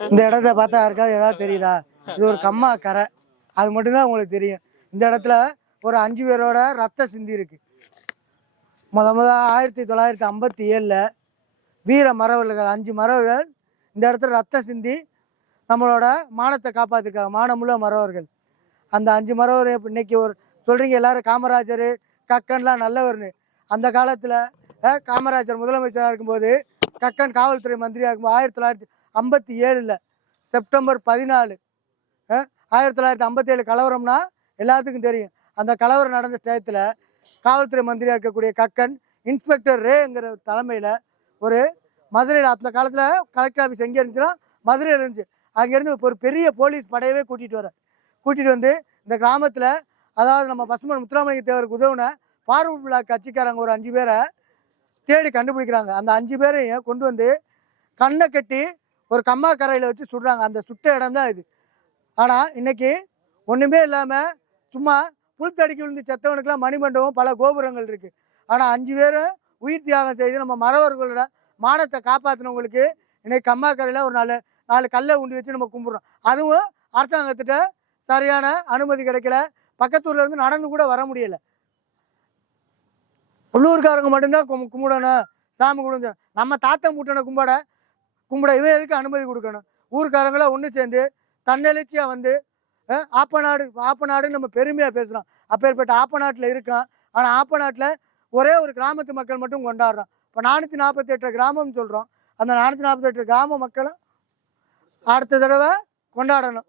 இந்த இடத்த பார்த்தா யாருக்காவது ஏதாவது தெரியுதா? இது ஒரு கம்மா கரை. அது மட்டும்தான் உங்களுக்கு தெரியும். இந்த இடத்துல ஒரு அஞ்சு பேரோட ரத்த சிந்தி இருக்கு. முத முத ஆயிரத்தி தொள்ளாயிரத்தி ஐம்பத்தி ஏழில் வீர மறவர்கள் அஞ்சு மறவர்கள் இந்த இடத்துல ரத்த சிந்தி நம்மளோட மானத்தை காப்பாற்றிருக்காங்க மானமுள்ள மறவர்கள். அந்த அஞ்சு மறவர் இன்னைக்கு ஒரு சொல்கிறீங்க எல்லாரும் காமராஜர் கக்கன்லாம் நல்லவர்னு. அந்த காலத்தில் காமராஜர் முதலமைச்சராக இருக்கும்போது கக்கன் காவல்துறை மந்திரியாக இருக்கும் ஆயிரத்தி தொள்ளாயிரத்தி ஐம்பத்தி ஏழில் செப்டம்பர் பதினாலு. ஆயிரத்தி தொள்ளாயிரத்தி ஐம்பத்தேழு கலவரம்னா எல்லாத்துக்கும் தெரியும். அந்த கலவரம் நடந்த டயத்தில் காவல்துறை மந்திரியாக இருக்கக்கூடிய கக்கன் இன்ஸ்பெக்டர் ரேங்கிற தலைமையில் ஒரு மதுரையில் அந்த காலத்தில் கலெக்டர் ஆஃபீஸ் எங்கே இருந்துச்சுன்னா மதுரையில் இருந்துச்சு. அங்கேருந்து ஒரு பெரிய போலீஸ் படையவே கூட்டிகிட்டு வர கூட்டிகிட்டு வந்து இந்த கிராமத்தில் அதாவது நம்ம பசுமன் முத்துராமலிங்க தேவருக்கு உதவுன ஃபார்வர்ட் பிளாக் கட்சிக்காரங்க ஒரு அஞ்சு பேரை தேடி கண்டுபிடிக்கிறாங்க. அந்த அஞ்சு பேரையும் கொண்டு வந்து கண்ணை கட்டி ஒரு கம்மா கரையில் வச்சு சுடுறாங்க. அந்த சுட்ட இடம் தான் இது. ஆனால் இன்னைக்கு ஒன்றுமே இல்லாமல் சும்மா புல் தடிக்கி விழுந்து செத்தவனுக்குலாம் மணிமண்டபம் பல கோபுரங்கள் இருக்குது ஆனால் அஞ்சு பேரும் உயிர் தியாகம் செய்து நம்ம மறவர்களோட மானத்தை காப்பாற்றினவங்களுக்கு இன்னைக்கு கம்மா கரையில் ஒரு நாலு நாலு கல்லை உண்டி வச்சு நம்ம கும்பிட்றோம். அதுவும் அரசாங்கத்திட்ட சரியான அனுமதி கிடைக்கல. பக்கத்தூர்லேருந்து நடந்து கூட வர முடியல. உள்ளூர்காரங்க மட்டும்தான் கும் கும்பிடணும் சாமி கும்பிடணும் நம்ம தாத்தன் கூட்டனை கும்பிட கும்பிட இவன் எதுக்கு அனுமதி கொடுக்கணும்? ஊர்க்காரங்களாம் ஒன்று சேர்ந்து தன்னெழுச்சியாக வந்து ஆப்பநாடு ஆப்பநாடுன்னு நம்ம பெருமையாக பேசுகிறோம் அப்பேற்பட்ட ஆப்பநாட்டில் இருக்கான் ஆனால் ஆப்பநாட்டில் ஒரே ஒரு கிராமத்து மக்கள் மட்டும் கொண்டாடுறோம். இப்போ நானூற்றி நாற்பத்தெட்டு கிராமம் சொல்கிறோம் அந்த நானூற்றி நாற்பத்தெட்டு கிராம மக்களும் அடுத்த தடவை கொண்டாடணும்.